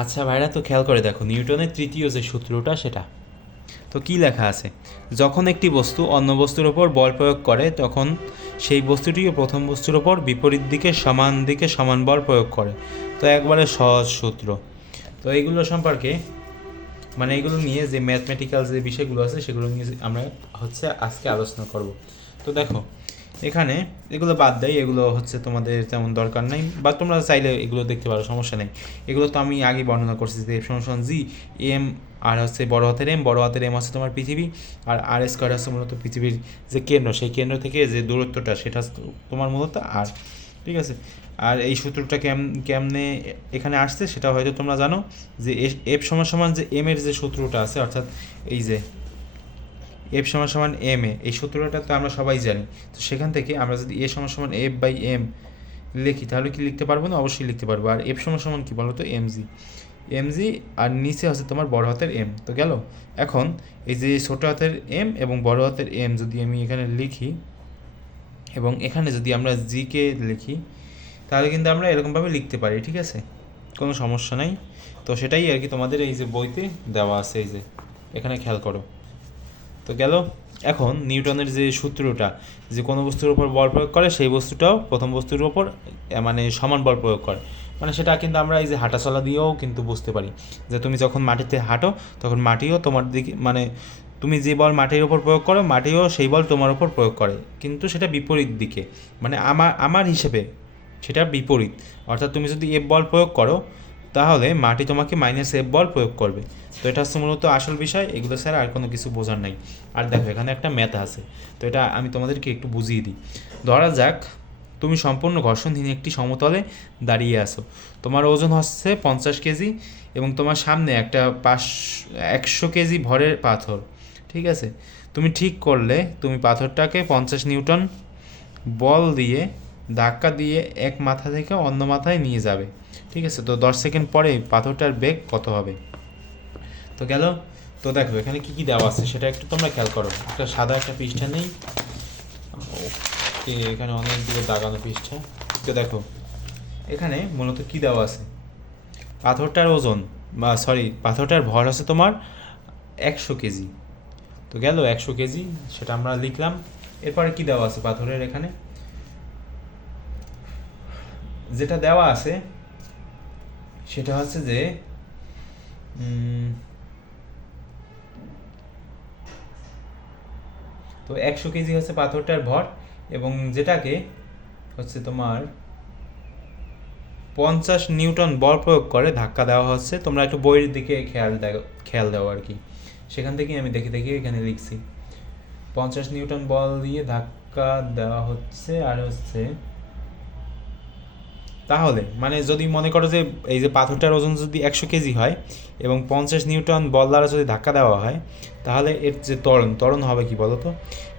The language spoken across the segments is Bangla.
আচ্ছা ভাইরা, তো খেয়াল করে দেখো নিউটনের তৃতীয় যে সূত্রটা সেটা তো কী লেখা আছে, যখন একটি বস্তু অন্য বস্তুর ওপর বল প্রয়োগ করে তখন সেই বস্তুটিও প্রথম বস্তুর ওপর বিপরীত দিকে সমান বল প্রয়োগ করে। তো একবারে সহজ সূত্র। তো এইগুলো সম্পর্কে মানে এগুলো নিয়ে যে ম্যাথমেটিক্যাল যে বিষয়গুলো আছে সেগুলো নিয়ে আমরা আজকে আলোচনা করব। তো দেখো এখানে এগুলো বাদ দেয়, এগুলো তোমাদের তেমন দরকার নাই, বা তোমরা চাইলে এগুলো দেখতে পারো, সমস্যা নেই। এগুলো তো আমি আগে বর্ণনা করছি যে এফ জি এম, আর বড় হাতের এম, বড় হাতের এম তোমার পৃথিবী, আর আর স্কোয়ার মূলত পৃথিবীর যে কেন্দ্র, সেই কেন্দ্র থেকে যে দূরত্বটা সেটা তোমার মূলত আর, ঠিক আছে। আর এই সূত্রটা কেমনে এখানে আসছে সেটা হয়তো তোমরা জানো, যে এফ সমান সমান যে এম এর যে সূত্রটা আছে, অর্থাৎ এই যে এফ সমান সমান এম এ, এই সূত্রটা তো আমরা সবাই জানি। তো সেখান থেকে আমরা যদি এ সমান সমান এফ বাই এম লিখি তাহলে কি লিখতে পারবো না? অবশ্যই লিখতে পারবো। আর এফ সমান সমান কী বলো তো? এমজি, আর নিচে হচ্ছে তোমার বড় হাতের এম। তো গেল। এখন এই যে ছোটো হাতের এম এবং বড় হাতের এম যদি আমি এখানে লিখি, এবং এখানে যদি আমরা জিকে লিখি, তাহলে কিন্তু আমরা এরকমভাবে লিখতে পারি, ঠিক আছে, কোনো সমস্যা নাই। তো সেটাই আর কি তোমাদের এই যে বইতে দেওয়া আছে, এই যে এখানে খেয়াল করো। তো গেল। এখন নিউটনের যে সূত্রটা, যে কোনো বস্তুর উপর বল প্রয়োগ করে সেই বস্তুটাও প্রথম বস্তুর উপর মানে সমান বল প্রয়োগ করে, মানে সেটা কিন্তু আমরা এই যে হাঁটাচলা দিয়েও কিন্তু বুঝতে পারি, যে তুমি যখন মাটিতে হাঁটো তখন মাটিও তোমার দিকে, মানে তুমি যে বল মাটির ওপর প্রয়োগ করো মাটিও সেই বল তোমার ওপর প্রয়োগ করে, কিন্তু সেটা বিপরীত দিকে, মানে আমার আমার হিসেবে সেটা বিপরীত। অর্থাৎ তুমি যদি এফ বল প্রয়োগ করো তাহলে মাটি তোমাকে মাইনাস এফ বল প্রয়োগ করবে। তো এটা মূলত আসল বিষয়, এগুলো ছাড়া আর কোনো কিছু বোঝার নাই। আর দেখো এখানে একটা ম্যাথ আছে, তো এটা আমি তোমাদেরকে একটু বুঝিয়ে দিই। ধরা যাক তুমি সম্পূর্ণ ঘর্ষণহীন একটি সমতলে দাঁড়িয়ে আছো, তোমার ওজন হচ্ছে 50 কেজি, এবং তোমার সামনে একটা 100 কেজি ভরের পাথর, ঠিক আছে। তুমি ঠিক করলে তুমি পাথরটাকে 50 নিউটন বল দিয়ে ধাক্কা দিয়ে এক মাথা থেকে অন্য মাথায় নিয়ে যাবে, ঠিক আছে। তো 10 সেকেন্ড পরে পাথরটার বেগ কত হবে? তো গেল। তো দেখো এখানে কি কি দেওয়া আছে সেটা একটু তোমরা খেয়াল করো। একটা সাদা একটা পৃষ্ঠা নেই, ওকে, এখানে অনেকগুলো দাগানো পৃষ্ঠা। তো দেখো এখানে মূলত কি দেওয়া আছে, পাথরটার ওজন, বা সরি পাথরটার ভর আছে তোমার 100 কেজি। তো গেল 100 কেজি, সেটা আমরা লিখলাম। এরপরে কি দেওয়া আছে পাথরের এখানে, যেটা দেওয়া আছে সেটা হচ্ছে যে তো 100 কেজি হচ্ছে পাথরটার ভর, এবং যেটাকে তোমার 50 নিউটন বল প্রয়োগ করে ধাক্কা দেওয়া হচ্ছে। তোমরা একটু বইয়ের দিকে খেয়াল দাও আর কি, সেখান থেকেই আমি দেখে দেখে এখানে লিখছি। 50 নিউটন বল দিয়ে ধাক্কা দেওয়া হচ্ছে, আর তাহলে মানে যদি মনে করো যে এই যে পাথরটার ওজন যদি 100 কেজি হয় এবং 50 নিউটন বল দ্বারা যদি ধাক্কা দেওয়া হয়, তাহলে এর যে ত্বরণ হবে কি বলো তো?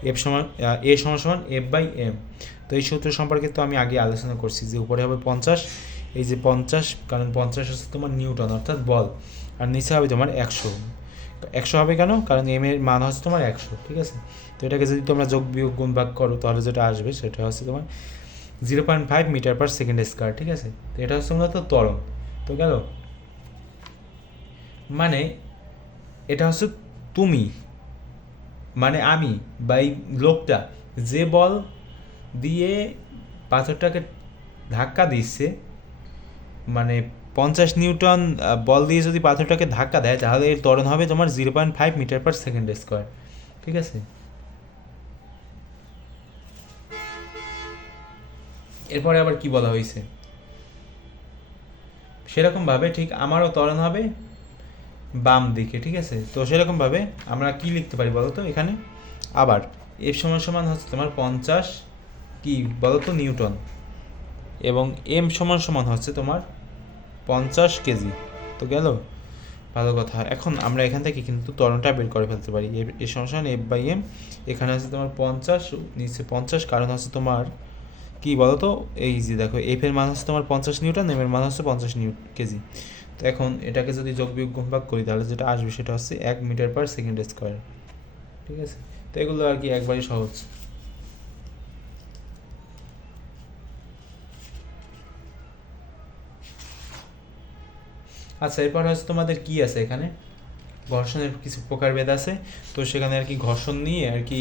এফ সমান এ সমান সমান এফ বাই এম। তো এই সূত্র সম্পর্কে তো আমি আগে আলোচনা করছি, যে উপরে হবে 50, এই যে 50, কারণ 50 হচ্ছে তোমার নিউটন অর্থাৎ বল, আর নিচে হবে তোমার 100। 100 হবে কেন? কারণ এম এর মান হচ্ছে তোমার 100, ঠিক আছে। তো এটাকে যদি তোমরা যোগ বিয়োগ গুণ ভাগ করো তাহলে যেটা আসবে সেটা হচ্ছে তোমার 0.5 মিটার/সেকেন্ড স্কয়ার, ঠিক আছে। তো এটা হচ্ছে মূলত ত্বরণ। তো গেল, মানে এটা হচ্ছে তুমি, মানে আমি, বা এই লোকটা যে বল দিয়ে পাথরটাকে ধাক্কা দিচ্ছে, মানে 50 নিউটন বল দিয়ে যদি পাথরটাকে ধাক্কা দেয় তাহলে এর ত্বরণ হবে তোমার 0.5 মিটার/সেকেন্ড স্কয়ার, ঠিক আছে। এরপরে আবার কি বলা হয়েছে, সেরকমভাবে ঠিক আমারও ত্বরণ হবে বাম দিকে, ঠিক আছে। তো সেরকমভাবে আমরা কি লিখতে পারি বলো তো এখানে, আবার এফ সমান সমান হচ্ছে তোমার 50 কি বলো তো নিউটন, এবং এম সমান সমান হচ্ছে তোমার 50 কেজি। তো গেল, ভালো কথা। এখন আমরা এখান থেকে কিন্তু ত্বরণটা বের করে ফেলতে পারি। এ সমান সমান এফ বাই এম, এখানে হচ্ছে তোমার 50, নিচে 50, কারণ হচ্ছে তোমার কি বলো তো, এই যে দেখো এফ এর মান হচ্ছে তোমার 50 নিউটন, এম এর মান হচ্ছে 50 কেজি। তো এখন এটাকে যদি যোগ বিয়োগ গুণ ভাগ করি তাহলে যেটা আসবে সেটা হচ্ছে 1 মিটার/সেকেন্ড স্কয়ার, ঠিক আছে। তো এগুলো আর কি একবারই সহজ। আচ্ছা, এরপর হচ্ছে তোমাদের কি আছে এখানে, ঘর্ষণের কিছু প্রকারভেদ আছে। তো সেখানে আর কি ঘর্ষণ নিয়ে আর কি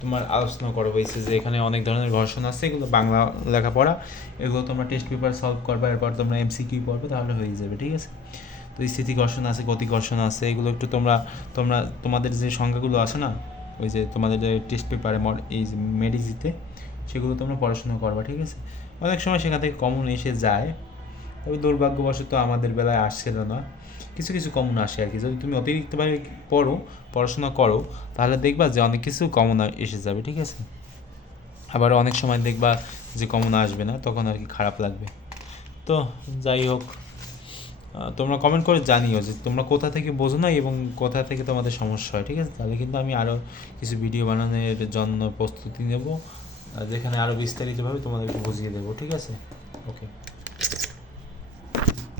তোমার আলোচনা করা হয়েছে যে এখানে অনেক ধরনের ঘর্ষণ আছে, এগুলো বাংলা লেখাপড়া, এগুলো তোমরা টেস্ট পেপার সলভ করবে, এরপর তোমরা এমসিকিউ পড়বে, তাহলে হয়ে যাবে, ঠিক আছে। তো স্থিতি ঘর্ষণ আছে, গতি ঘর্ষণ আছে, এগুলো একটু তোমরা তোমরা তোমাদের যে সংখ্যাগুলো আছে না, ওই যে তোমাদের যে টেস্ট পেপারে এই মেডিজিতে, সেগুলো তোমরা পড়াশোনা করবা, ঠিক আছে। অনেক সময় সেখান থেকে কমন এসে যায়, তবে দুর্ভাগ্যবশত আমাদের বেলায় আসছিল না, কিছু কিছু কমন আসে আর কি। যদি তুমি অতিরিক্তভাবে পড়াশোনা করো, তাহলে দেখবা যে অনেক কিছু কমন এসে যাবে, ঠিক আছে। আবার অনেক সময় দেখবা যে কমন আসবে না, তখন আর কি খারাপ লাগবে। তো যাই হোক, তোমরা কমেন্ট করে জানিও যে তোমরা কোথা থেকে বোঝো না এবং কোথা থেকে তোমাদের সমস্যা হয়, ঠিক আছে। তাহলে কিন্তু আমি আরও কিছু ভিডিও বানানোর জন্য প্রস্তুতি নেব, যেখানে আরও বিস্তারিতভাবে তোমাদেরকে বুঝিয়ে দেবো, ঠিক আছে। ওকে।